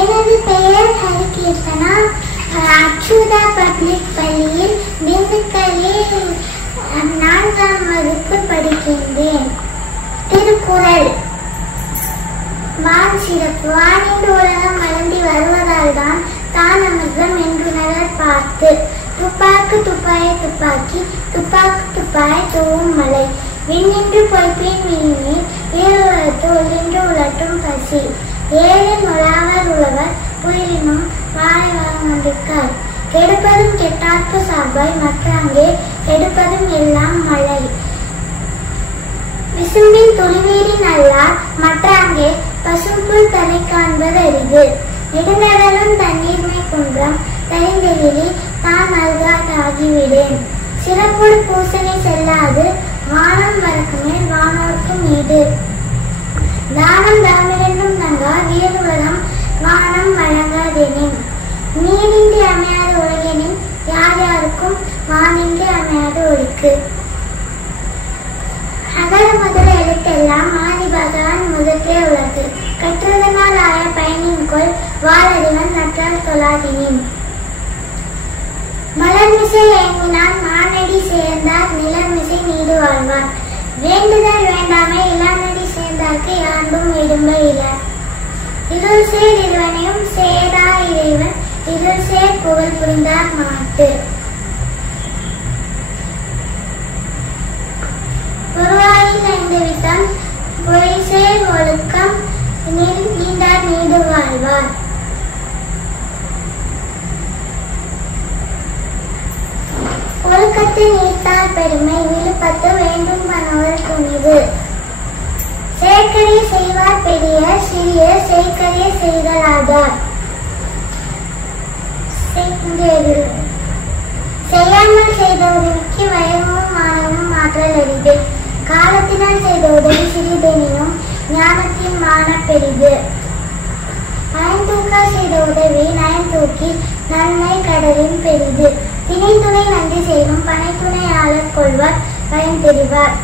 எனது பெயர் ஹரிகீர்த்தனா. அச்சுதா பப்ளிக் பள்ளியில் திண்டுக்கல்லில் 4ஆம் வகுப்பு படிக்கின்றேன். திருக்குறள். வான் சிறப்பு. வானின்று உலகம் வளர்ந்து வருவதால் தான் அமிர்தம் என்றுணர் பார்த்து. துப்பாக்கு துப்பாய துப்பாக்கி, துப்பாக்கு துப்பாய தூவும் மலை. விண்ணின்று பொய்ப்பின் விண்ணில் ஈருலகத்து உள்ளின்று உலட்டும் பசி. ஏழின் உழாவர் உழவர் புயலினும் வாழை வளர்ந்திருக்கார். கெடுப்பதும் கெட்டார்க்கு சார்பாய் மற்றாங்கே கெடுப்பதும் எல்லாம் மழை. விசும்பின் துளிநீரின் அல்லார் மற்றாங்கே பசும்புல் தலை காண்பது அரிது. நெடுங்கடலும் தண்ணீர்மை குன்றம் தனிந்தெழிலி தான் மல்காதாகிவிடேன். சிறப்போடு பூசனை செல்லாது வானம் வரக்குமேல் வானோர்க்கும் மீது. தானம் தாமிரண்டும் தங்கா வீருலகம் வானம் வழங்காதெனின். நீரின்றி அமையாத உலகெனின் யார் யாருக்கும் வானின்றி அமையாத ஒழுக்கு. அகர முதல எழுத்தெல்லாம் ஆதிபகவான் முதற்றே உலகு. கற்றதனால் ஆய பயனின் கொள் வாழறிவன் நற்றால் தொழாதினின். மலர்மிசை ஏங்கினான் மானடி சேர்ந்தார் நிலர்மிசை நீடு வாழ்வார். வேண்டுதல் வேண்டாமை இளநடி சேர்ந்தார்க்கு யாண்டும் விடும்ப இலர். இருள் சேர் இறைவனையும் சேரா இறைவன் இருள் சேர் புகழ் புரிந்தார் மாட்டு. ஒருவாயில் 5 விதம் பொய்சேர் ஒழுக்கம் நீண்டார் நீடு வாழ்வார். ஒழுக்கத்தை நீத்தால் பெருமை விழுப்பத்து வேண்டும் பனவல் துணிவு. செயற்கரிய செய்வார் பெரிய சிறிய செயற்கரிய செய்தலாதார். செய்யாமல் செய்த உதவிக்கு வயமும் மானமும் ஆற்றல் அரிது. காலத்தினால் செய்த உதவி சிறிதெனினும் ஞானத்தின் மான பெரிது. அயன்தூக்கா செய்த உதவி நயன்தூக்கி நன்மை கடலின் பெரிது. திணைத்துணை நன்றி செய்தும் பனைத்துணையாளர் கொள்வார் பயன் தெரிவார்.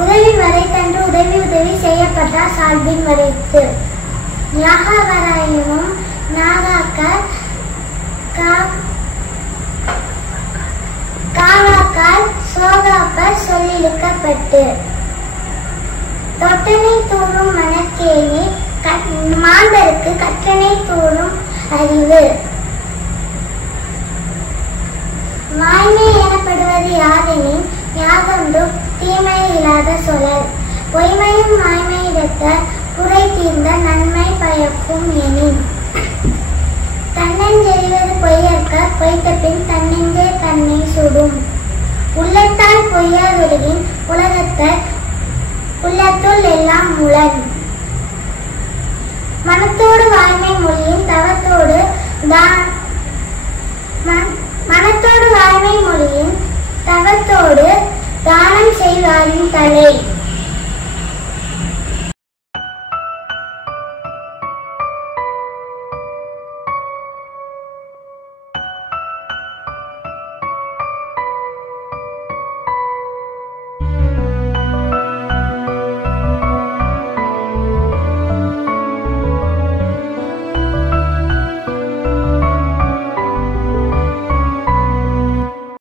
உதவி வரைத்தன்று உதவி செய்யப்பட்டார் சால்பின் வரைத்து. யாகாவராயமும் நாகாக்க காவாக்கால் சோகாப்பர் சொல்லிழுக்கப்பட்டு. தொட்டனை தூணும் மனக்கேணி மாந்தருக்கு கற்றனை தூணும் அறிவு. வாய்மை எனப்படுவது யாதெனின் யாதொன்று தீமை இல்லாத சொலல். பொய்மையும் வாய்மையிடத்த குறை தீர்ந்த நன்மை பயக்கும் எனின். தன்னஞ்செறிவது பொய்யற்க பொய்த்த பின் தன்னெஞ்சே தன்னை சுடும். உள்ளத்தால் பொய்யாதொழுகின் உலகத்த உள்ளத்துள் எல்லாம் முளன். மனத்தோடு வாய்மை மொழியின் தவத்தோடு மனத்தோடு வாய்மை மொழியின் தவத்தோடு தானம் செய்வாரின் தலை.